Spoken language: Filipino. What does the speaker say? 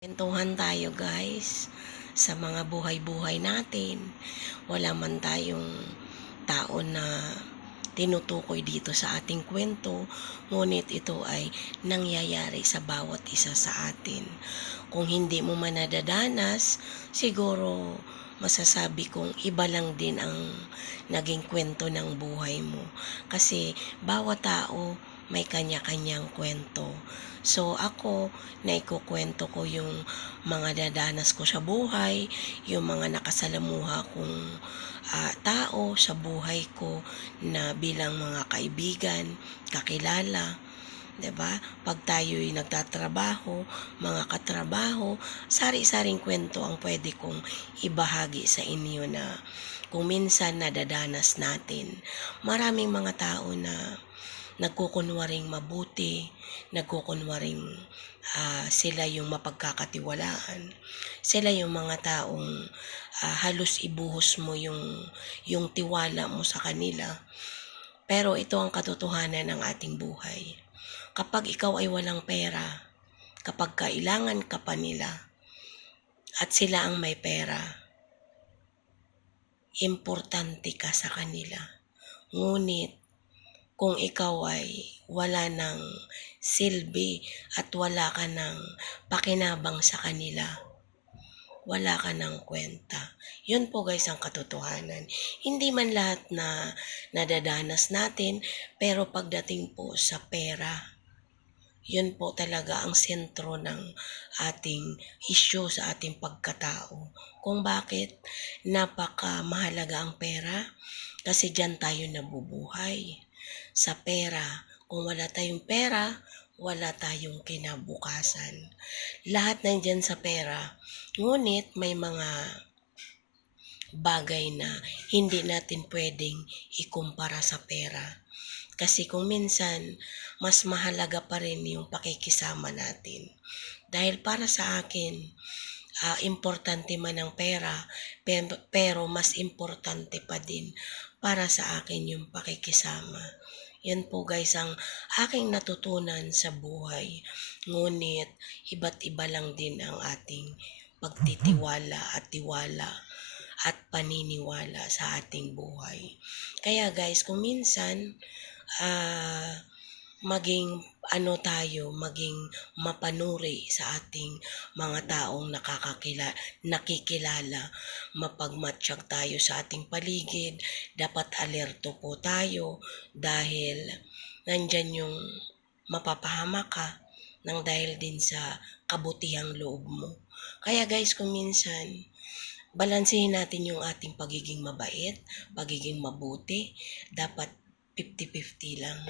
Kwentuhan tayo guys sa mga buhay-buhay natin. Wala man tayong tao na tinutukoy dito sa ating kwento, ngunit ito ay nangyayari sa bawat isa sa atin. Kung hindi mo man nadadanas, siguro masasabi kong iba lang din ang naging kwento ng buhay mo. Kasi bawat tao may kanya-kanyang kwento. So ako, naikukwento ko yung mga dadanas ko sa buhay, yung mga nakasalamuha kong tao sa buhay ko na bilang mga kaibigan, kakilala. 'Di ba? Pag tayo'y nagtatrabaho, mga katrabaho, sari-saring kwento ang pwede kong ibahagi sa inyo na kung minsan nadadanas natin. Maraming mga tao na nagkukunwaring mabuti, nagkukunwaring sila yung mapagkakatiwalaan. Sila yung mga taong halos ibuhos mo yung tiwala mo sa kanila. Pero ito ang katotohanan ng ating buhay. Kapag ikaw ay walang pera, kapag kailangan ka pa nila at sila ang may pera, importante ka sa kanila. Ngunit kung ikaw ay wala ng silbi at wala ka ng pakinabang sa kanila, wala ka ng kwenta. Yun po guys ang katotohanan. Hindi man lahat na nadadanas natin, pero pagdating po sa pera, yun po talaga ang sentro ng ating isyu sa ating pagkatao. Kung bakit napakamahalaga ang pera, kasi dyan tayo nabubuhay. Sa pera, kung wala tayong pera, wala tayong kinabukasan. Lahat nandyan sa pera, ngunit may mga bagay na hindi natin pwedeng ikumpara sa pera. Kasi kung minsan, mas mahalaga pa rin yung pakikisama natin. Dahil para sa akin, importante man ang pera, pero mas importante pa din para sa akin yung pakikisama. Yan po guys ang aking natutunan sa buhay. Ngunit iba't iba lang din ang ating pagtitiwala at tiwala at paniniwala sa ating buhay. Kaya guys, kung minsan maging maging mapanuri sa ating mga taong nakikilala, mapagmatsyag tayo sa ating paligid, dapat alerto po tayo dahil nandyan yung mapapahamak ka ng dahil din sa kabutihang loob mo. Kaya guys, kung minsan, balansehin natin yung ating pagiging mabait, pagiging mabuti, dapat 50-50 lang.